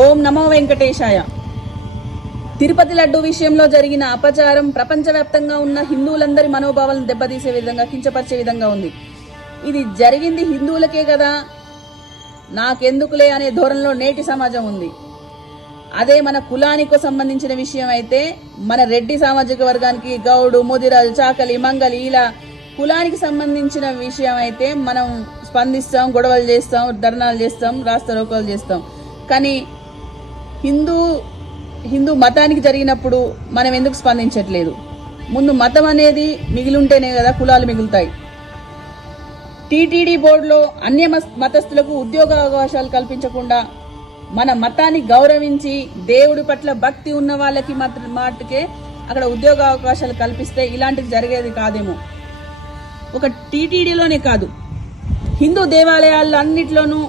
ఓం నమో వెంకటేశాయ. తిరుపతి లడ్డు విషయంలో జరిగిన అపచారం ప్రపంచవ్యాప్తంగా ఉన్న హిందువులందరి మనోభావాలను దెబ్బతీసే విధంగా, కించపరిచే విధంగా ఉంది. ఇది జరిగింది హిందువులకే కదా, నాకెందుకులే అనే ధోరణిలో నేటి సమాజం ఉంది. అదే మన కులానికి సంబంధించిన విషయం అయితే, మన రెడ్డి సామాజిక వర్గానికి గౌడు, ముదిరాజు, చాకలి, మంగలి ఇలా కులానికి సంబంధించిన విషయం అయితే మనం స్పందిస్తాం, గొడవలు చేస్తాం, ధర్నాలు చేస్తాం, రాస్తారోకోలు చేస్తాం. కానీ హిందూ మతానికి జరిగినప్పుడు మనం ఎందుకు స్పందించట్లేదు? ముందు మతం అనేది మిగిలింటేనే కదా కులాలు మిగులుతాయి. టీటీడీ బోర్డులో అన్య మతస్థులకు ఉద్యోగ అవకాశాలు కల్పించకుండా మన మతాన్ని గౌరవించి దేవుడి పట్ల భక్తి ఉన్న వాళ్ళకి మాటకే అక్కడ ఉద్యోగ అవకాశాలు కల్పిస్తే ఇలాంటిది జరిగేది కాదేమో. ఒక టీటీడీలోనే కాదు, హిందూ దేవాలయాలన్నిట్లోనూ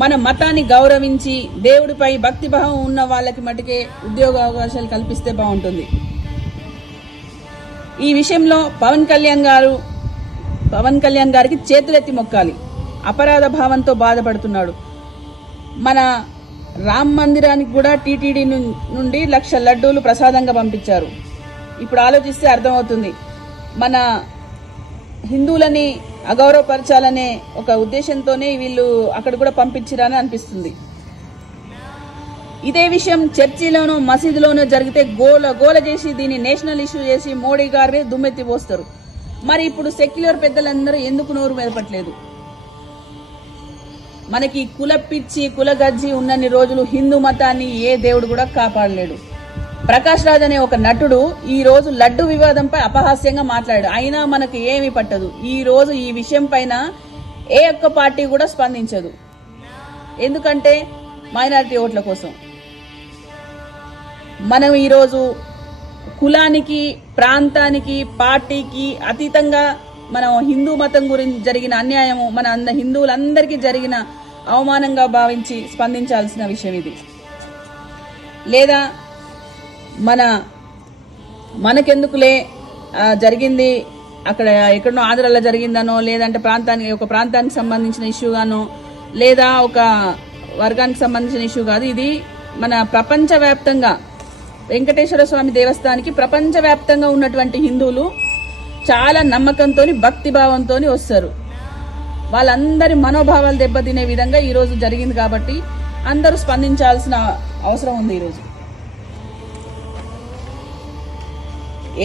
మన మతాన్ని గౌరవించి దేవుడిపై భక్తిభావం ఉన్న వాళ్ళకి మటుకే ఉద్యోగ అవకాశాలు కల్పిస్తే బాగుంటుంది. ఈ విషయంలో పవన్ కళ్యాణ్ గారికి చేతులెత్తి మొక్కాలి. అపరాధ భావంతో బాధపడుతున్నాడు. మన రామ్ మందిరానికి కూడా టీటీడీ నుండి 1,00,000 లడ్డూలు ప్రసాదంగా పంపించారు. ఇప్పుడు ఆలోచిస్తే అర్థమవుతుంది, మన హిందువులని అగౌరవపరచాలనే ఒక ఉద్దేశంతోనే వీళ్ళు అక్కడ కూడా పంపించిరని అనిపిస్తుంది. ఇదే విషయం చర్చిలోనో మసీదులోనో జరిగితే గోల చేసి దీన్ని నేషనల్ ఇష్యూ చేసి మోడీ గారి దుమ్మెత్తి పోస్తారు. మరి ఇప్పుడు సెక్యులర్ పెద్దలందరూ ఎందుకు నోరు మెదపట్లేదు? మనకి కుల పిచ్చి, కుల గజ్జి ఉన్నన్ని రోజులు హిందూ మతాన్ని ఏ దేవుడు కూడా కాపాడలేడు. ప్రకాష్ రాజ్ అనే ఒక నటుడు ఈ రోజు లడ్డు వివాదంపై అపహాస్యంగా మాట్లాడాడు. అయినా మనకు ఏమీ పట్టదు. ఈ రోజు ఈ విషయం పైన ఏ ఒక్క పార్టీ కూడా స్పందించదు. ఎందుకంటే మైనారిటీ ఓట్ల కోసం. మనం ఈరోజు కులానికి, ప్రాంతానికి, పార్టీకి అతీతంగా మనం హిందూ మతం గురించి జరిగిన అన్యాయము, మన హిందువులందరికీ జరిగిన అవమానంగా భావించి స్పందించాల్సిన విషయం ఇది. లేదా మనకెందుకులే జరిగింది అక్కడ ఎక్కడనో ఆంధ్రాలో జరిగిందనో, లేదంటే ఒక ప్రాంతానికి సంబంధించిన ఇష్యూగానో, లేదా ఒక వర్గానికి సంబంధించిన ఇష్యూ కాదు. ఇది మన ప్రపంచవ్యాప్తంగా వెంకటేశ్వర స్వామి దేవస్థానానికి ప్రపంచవ్యాప్తంగా ఉన్నటువంటి హిందువులు చాలా నమ్మకంతో, భక్తిభావంతో వస్తారు. వాళ్ళందరి మనోభావాలు దెబ్బతినే విధంగా ఈరోజు జరిగింది కాబట్టి అందరూ స్పందించాల్సిన అవసరం ఉంది. ఈరోజు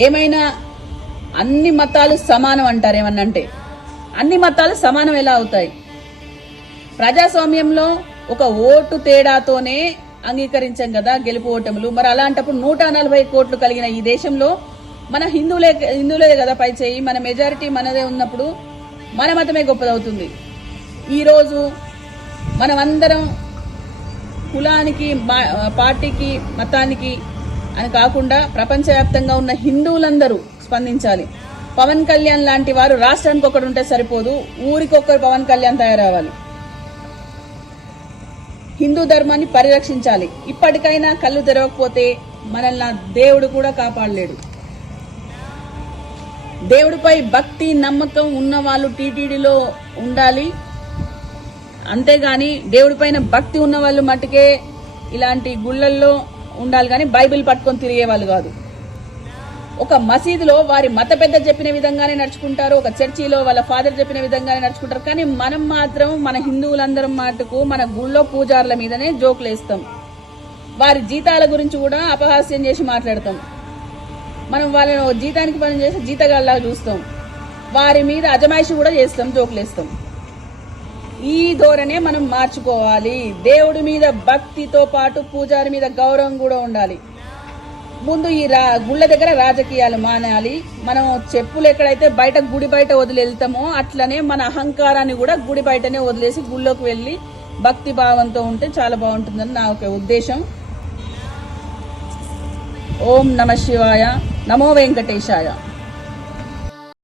ఏమైనా అన్ని మతాలు సమానం అంటారు. ఏమన్నంటే అన్ని మతాలు సమానం ఎలా అవుతాయి? ప్రజాస్వామ్యంలో ఒక ఓటు తేడాతోనే అంగీకరించాం కదా గెలుపు ఓటములు. మరి అలాంటప్పుడు 140 కోట్లు కలిగిన ఈ దేశంలో మన హిందువులే కదా పై చేయి. మన మెజారిటీ మనదే ఉన్నప్పుడు మన మతమే గొప్పదవుతుంది. ఈరోజు మనమందరం కులానికి, పార్టీకి, మతానికి అని కాకుండా ప్రపంచవ్యాప్తంగా ఉన్న హిందువులందరూ స్పందించాలి. పవన్ కళ్యాణ్ లాంటి వారు రాష్ట్రానికి ఒకడు ఉంటే సరిపోదు, ఊరికొకరు పవన్ కళ్యాణ్ తయారవ్వాలి. హిందూ ధర్మాన్ని పరిరక్షించాలి. ఇప్పటికైనా కళ్ళు తెరవకపోతే మనల్ని దేవుడు కూడా కాపాడలేడు. దేవుడిపై భక్తి, నమ్మకం ఉన్న వాళ్ళు టీటీడీలో ఉండాలి. అంతేగాని దేవుడిపైన భక్తి ఉన్న వాళ్ళు మట్టుకే ఇలాంటి గుళ్ళల్లో ఉండాలి, కానీ బైబిల్ పట్టుకొని తిరిగే వాళ్ళు కాదు. ఒక మసీదులో వారి మత పెద్ద చెప్పిన విధంగానే నడుచుకుంటారు, ఒక చర్చిలో వాళ్ళ ఫాదర్ చెప్పిన విధంగానే నడుచుకుంటారు. కానీ మనం మాత్రం మన హిందువులందరం మటుకు మన గుళ్ళో పూజారుల మీదనే జోకులు వేస్తాం. వారి జీతాల గురించి కూడా అపహాస్యం చేసి మాట్లాడతాం. మనం వాళ్ళని జీతానికి పని చేసి జీతగాళ్ళలాగా చూస్తాం. వారి మీద అజమాయిషి కూడా చేస్తాం, జోకులేస్తాం. ఈ ధోరణే మనం మార్చుకోవాలి. దేవుడి మీద భక్తితో పాటు పూజారి మీద గౌరవం కూడా ఉండాలి. ముందు ఈ గుళ్ళ దగ్గర రాజకీయాలు మానాలి. మనం చెప్పులు ఎక్కడైతే గుడి బయట వదిలి వెళ్తామో అట్లనే మన అహంకారాన్ని కూడా గుడి బయటనే వదిలేసి గుళ్ళోకి వెళ్లి భక్తి భావంతో ఉంటే చాలా బాగుంటుందని నా ఒక ఉద్దేశం. ఓం నమ శివాయ. నమో వెంకటేశాయ.